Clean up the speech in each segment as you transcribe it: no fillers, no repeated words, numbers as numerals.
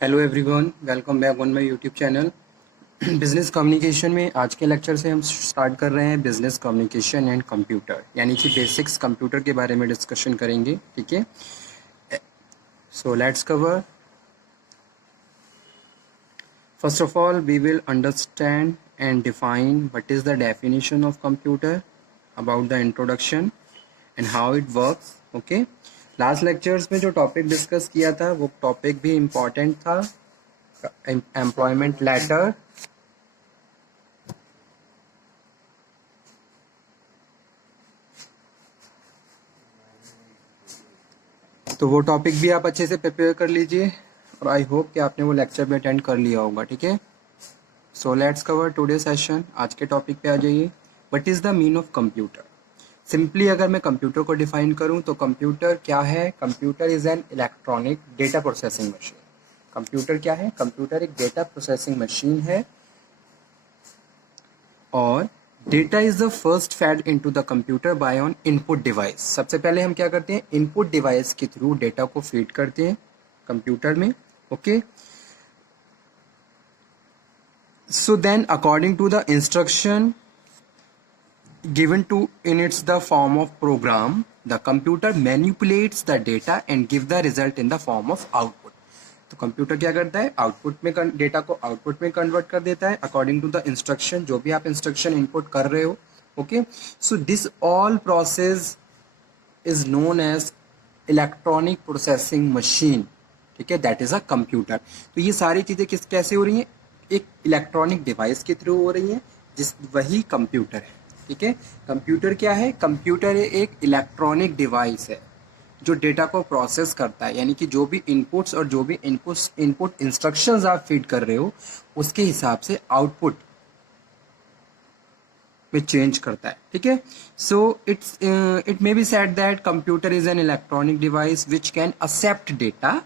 Hello everyone, welcome back on my YouTube channel. Business communication में आज के lecture से हम स्टार्ट कर रहे हैं बिजनेस कम्युनिकेशन एंड कंप्यूटर, यानी कि बेसिक्स कंप्यूटर के बारे में डिस्कशन करेंगे। ठीक है, so let's cover. First of all we will understand and define what is the definition of computer, about the introduction and how it works. Okay, last lectures में जो टॉपिक डिस्कस किया था वो टॉपिक भी important था, employment letter. तो वो topic भी आप अच्छे से प्रिपेयर कर लीजिए और आई होप कि आपने वो लेक्चर भी अटेंड कर लिया होगा। ठीक है, so let's cover today session. आज के टॉपिक पे आ जाइए। What is the mean of computer. Simply अगर मैं कंप्यूटर को डिफाइन करूं तो कंप्यूटर क्या है? Computer is an electronic data processing machine. Computer क्या है? कंप्यूटर एक डेटा प्रोसेसिंग मशीन है और data is the first fed into the computer by on input device. सबसे पहले हम क्या करते हैं? इनपुट डिवाइस के थ्रू डेटा को फीड करते हैं कंप्यूटर में। Okay, so then according to the instruction given to in its the form of program, the computer manipulates the data and give the result in the form of output. तो computer क्या करता है? Output में data को output में convert कर देता है अकॉर्डिंग टू द इंस्ट्रक्शन, जो भी आप इंस्ट्रक्शन इनपुट कर रहे हो। Okay, so this all process is known as electronic processing machine. ठीक है, दैट इज अ कंप्यूटर। तो ये सारी चीजें कैसे हो रही हैं? एक इलेक्ट्रॉनिक डिवाइस के थ्रू हो रही हैं, जिस वही कंप्यूटर है। ठीक है, कंप्यूटर क्या है? कंप्यूटर एक इलेक्ट्रॉनिक डिवाइस है जो डेटा को प्रोसेस करता है, यानी कि जो भी इनपुट्स और जो भी इनपुट इंस्ट्रक्शंस आप फीड कर रहे हो उसके हिसाब से आउटपुट में चेंज करता है। ठीक है, so it may be said that computer is an electronic device which can accept data.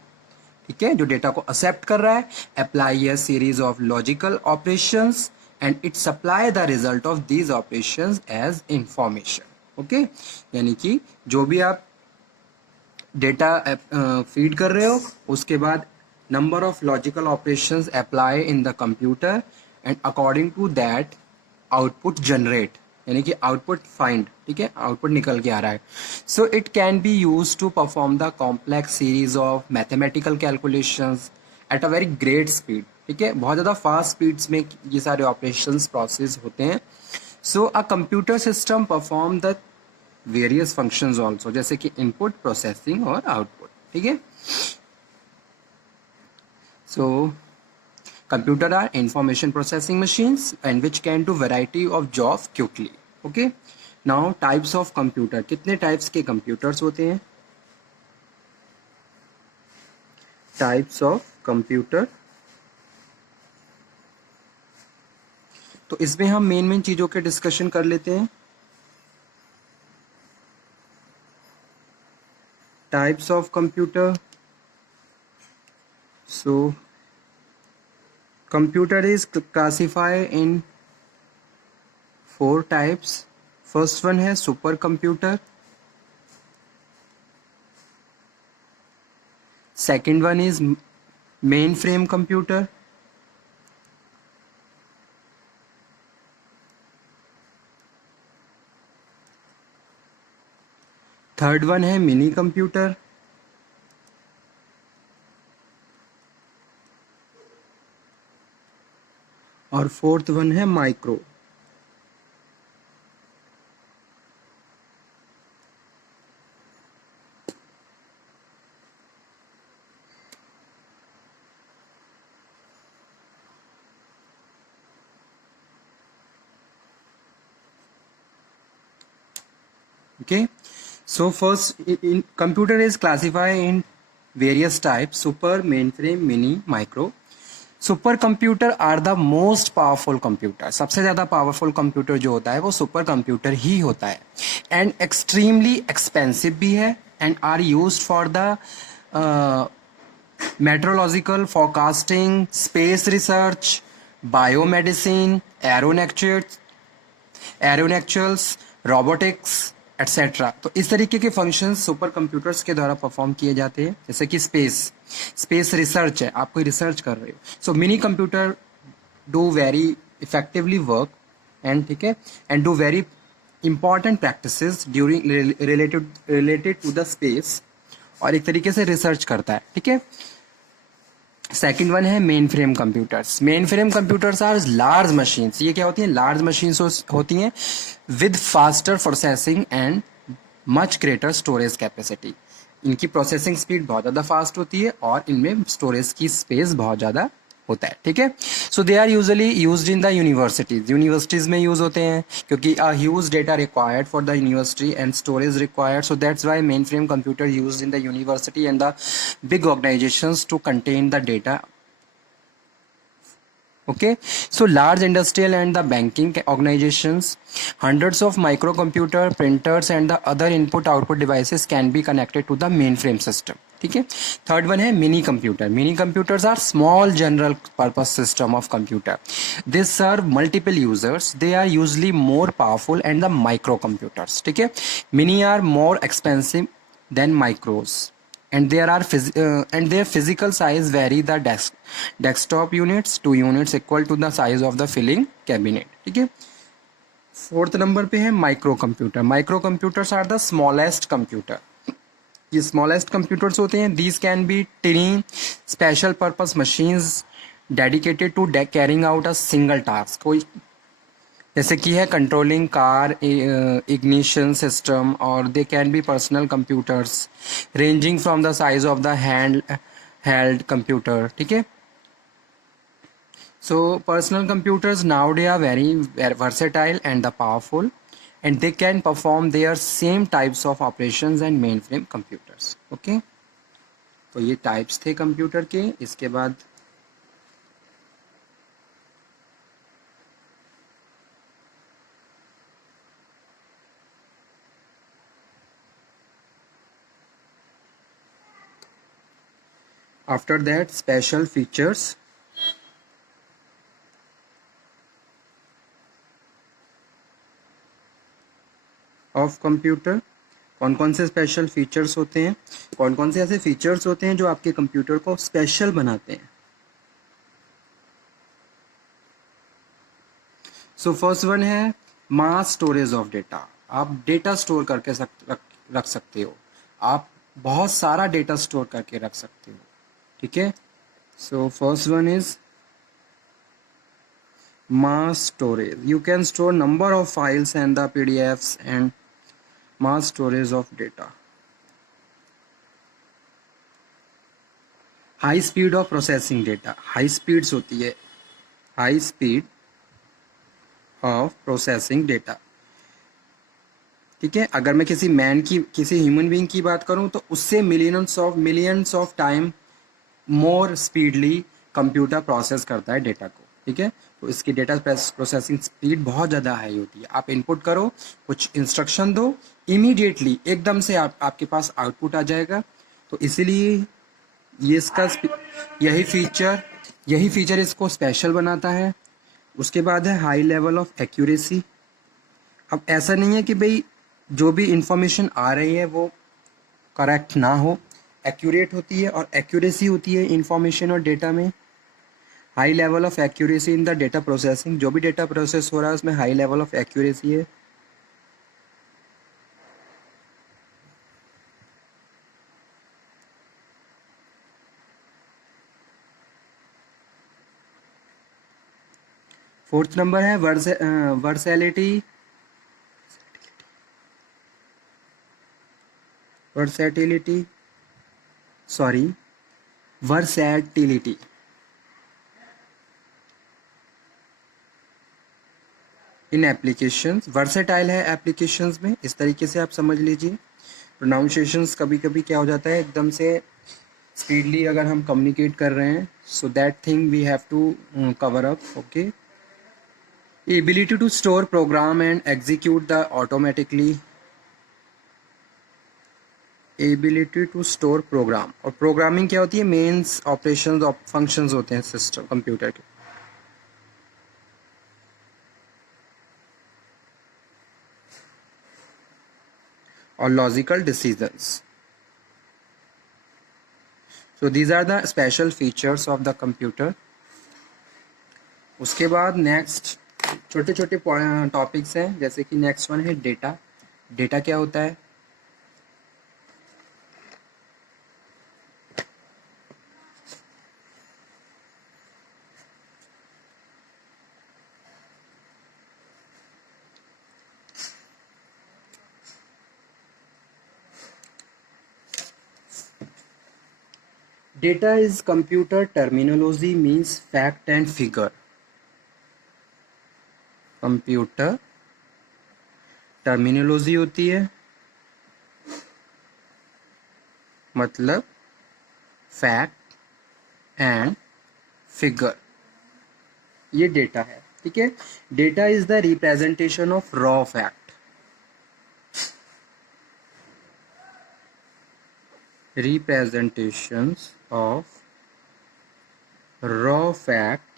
ठीक है, जो डेटा को एक्सेप्ट कर रहा है, apply a series of logical operations and it supply the result of these operations as information. Okay, यानी कि जो भी आप डेटा फीड कर रहे हो उसके बाद number of logical operations apply in the computer and according to that output generate, यानी कि आउटपुट फाइंड। ठीक है, आउटपुट निकल के आ रहा है। So it can be use to perform the complex series of mathematical calculations at a very great speed. ठीक है, बहुत ज़्यादा फास्ट स्पीड्स में ये सारे ऑपरेशंस प्रोसेस होते हैं। So a computer system perform the various functions also, जैसे कि इनपुट, प्रोसेसिंग और आउटपुट। ठीक है, सो computer are information processing machines and which can do variety of jobs quickly. Okay, now types of computer, कितने types के computers होते हैं? types of computer, तो इसमें हम मेन चीजों के डिस्कशन कर लेते हैं। types of computer, so computer is classified in 4 types. First one है super computer, second one is main frame computer, third one है मिनी कंप्यूटर, और फोर्थ वन है micro. Okay, so first in computer is classified in various types: super, mainframe, mini, micro. Super computer are the most powerful computer. सबसे ज़्यादा powerful computer जो होता है वो super computer ही होता है एंड एक्सट्रीमली एक्सपेंसिव भी है and are use for the meteorological forecasting, space research, biomedicine, aeronauticals, robotics etcetera. तो इस तरीके के फंक्शंस सुपर कंप्यूटर्स के द्वारा परफॉर्म किए जाते हैं, जैसे कि स्पेस रिसर्च है, आप कोई रिसर्च कर रहे हो, so mini computer do very effectively work and ठीक है and do very important practices during related to the space, और एक तरीके से रिसर्च करता है, ठीक है। सेकंड वन है mainframe computers. Mainframe computers are large machines, ये क्या होती हैं, लार्ज मशीन्स होती हैं with faster processing and much greater storage capacity. इनकी प्रोसेसिंग स्पीड बहुत ज़्यादा फास्ट होती है और इनमें स्टोरेज की स्पेस बहुत ज़्यादा होता है, ठीक है। So they are usually used in the universities में यूज होते हैं, क्योंकि a huge data required for the university and storage required, so that's why mainframe computer used in the university and the big organizations to contain the data. Okay, so large industrial and the banking organizations, hundreds of microcomputer printers and the other input output devices can be connected to the mainframe system, ठीक है। Third one है mini computer. Mini computers are small general purpose system of computer, this serve multiple users, they are usually more powerful and the micro computers, ठीक है। Mini are more expensive than micros and there are and their physical size vary the desktop units to units equal to the size of the filling cabinet, ठीक है। Fourth number पे है micro computer. Micro computers are the smallest computer, ये smallest computers होते हैं। These can be tiny special purpose machines dedicated to carrying out a single task, कोई जैसे कि है कंट्रोलिंग कार इग्निशन सिस्टम, और they can be personal computers ranging from the size of the hand held computer, ठीक है। So personal computers nowadays are very versatile and the powerful and they can perform their same types of operations and mainframe computers, okay। तो ये types थे computer के। इसके बाद after that special features of computer. कौन कौन से special features होते हैं, कौन कौन से ऐसे फीचर्स होते हैं जो आपके कंप्यूटर को स्पेशल बनाते हैं। सो फर्स्ट वन है मास स्टोरेज ऑफ डेटा। आप डेटा स्टोर करके रख सकते हो, आप बहुत सारा डेटा स्टोर करके रख सकते हो, ठीक है। So first one is mass storage, you can store number of files and the pdfs and mass storage of data. high speed of processing data, high speeds होती है, high speed of processing data, ठीक है। अगर मैं किसी human being की बात करूं तो उससे millions of time more speedly computer process करता है डेटा को, ठीक है। तो इसकी डेटा प्रोसेसिंग स्पीड बहुत ज़्यादा हाई होती है। आप इनपुट करो, कुछ इंस्ट्रक्शन दो, इमीडिएटली एकदम से आपके पास आउटपुट आ जाएगा। तो इसीलिए ये इसका यही फीचर इसको स्पेशल बनाता है। उसके बाद है हाई लेवल ऑफ एक्यूरेसी। अब ऐसा नहीं है कि भाई जो भी इंफॉर्मेशन आ रही है वो करेक्ट ना हो, एक्यूरेट होती है और एक्यूरेसी होती है इंफॉर्मेशन और डेटा में। High level of accuracy in the data processing, जो भी डेटा प्रोसेस हो रहा है उसमें हाई लेवल ऑफ एक्यूरेसी है। फोर्थ नंबर है वर्सैटिलिटी। इन एप्लीकेशंस, वर्सेटाइल है एप्लीकेशंस में, इस तरीके से आप समझ लीजिए। प्रोनाउंसिएशंस कभी कभी क्या हो जाता है एकदम से स्पीडली अगर हम कम्युनिकेट कर रहे हैं, so that thing we have to cover up, okay. Ability to store program and execute the automatically, ability to store program, और प्रोग्रामिंग क्या होती है, मेन्स ऑपरेशंस फंक्शंस होते हैं सिस्टम कंप्यूटर के। or logical decisions. So these are the special features of the computer. उसके बाद next छोटे छोटे टॉपिक्स हैं, जैसे कि नेक्स्ट वन है डेटा. डेटा क्या होता है? Data is computer terminology, means fact and figure. Computer terminology होती है, मतलब फैक्ट एंड फिगर, ये डेटा है. ठीक है. Data is the representation of raw fact. Representations of raw fact.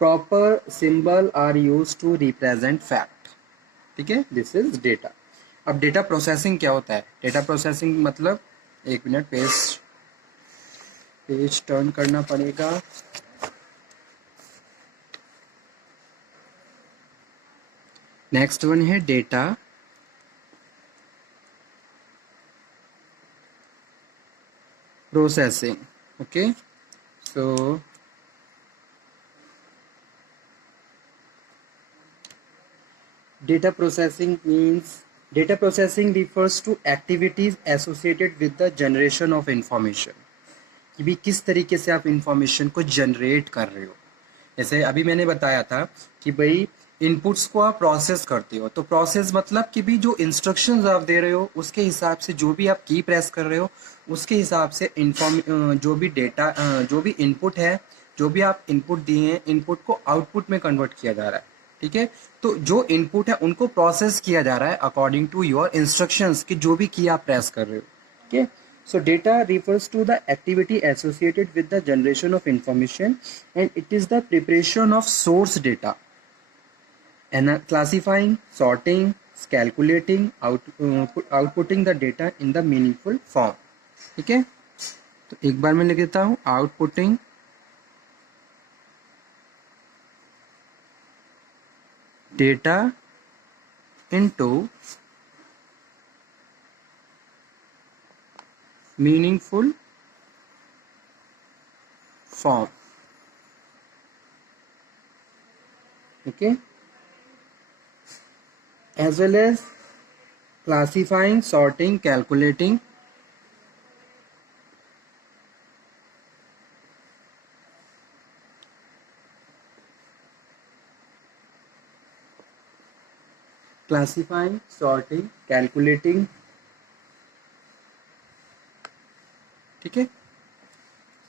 Proper symbol are used to represent fact. ठीक है. This is data. अब डेटा प्रोसेसिंग क्या होता है? डेटा प्रोसेसिंग मतलब, एक मिनट, पेज टर्न करना पड़ेगा. नेक्स्ट वन है data processing. Okay, so data processing means, data processing refers to activities associated with the generation of information. कि भी किस तरीके से आप इंफॉर्मेशन को जनरेट कर रहे हो. जैसे अभी मैंने बताया था कि भाई इनपुट्स को आप प्रोसेस करते हो, तो प्रोसेस मतलब कि भी जो इंस्ट्रक्शंस आप दे रहे हो उसके हिसाब से, जो भी आप की प्रेस कर रहे हो उसके हिसाब से जो भी डेटा, जो भी इनपुट है, जो भी आप इनपुट दिए हैं, इनपुट को आउटपुट में कन्वर्ट किया जा रहा है. ठीक है. तो जो इनपुट है उनको प्रोसेस किया जा रहा है अकॉर्डिंग टू योर इंस्ट्रक्शंस, कि जो भी की आप प्रेस कर रहे हो. ठीक है. So data refers to the activity associated with the generation of information, and it is the preparation of source data, and classifying, sorting, calculating, outputting the data in the meaningful form. ठीक है. तो एक बार मैं लिख देता हूँ, outputting data into meaningful form. Okay, as well as classifying, sorting, calculating, sorting, calculating. ठीक है.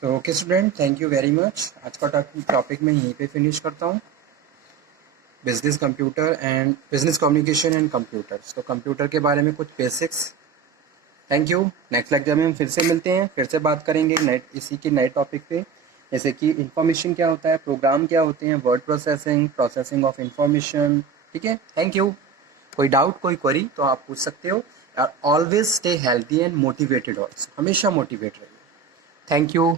तो okay student, thank you very much. आज का टॉपिक मैं यहीं पे फिनिश करता हूँ. Business computer and business communication and computers. तो कंप्यूटर के बारे में कुछ basics. Thank you. Next lecture में हम फिर से मिलते हैं, फिर से बात करेंगे इसी के नए टॉपिक पे, जैसे कि इंफॉर्मेशन क्या होता है, प्रोग्राम क्या होते हैं, वर्ड प्रोसेसिंग ऑफ इंफॉर्मेशन. ठीक है. Thank you. कोई डाउट, कोई क्वेरी तो आप पूछ सकते हो. Always stay healthy and motivated also. हमेशा मोटिवेट रहिए. Thank you.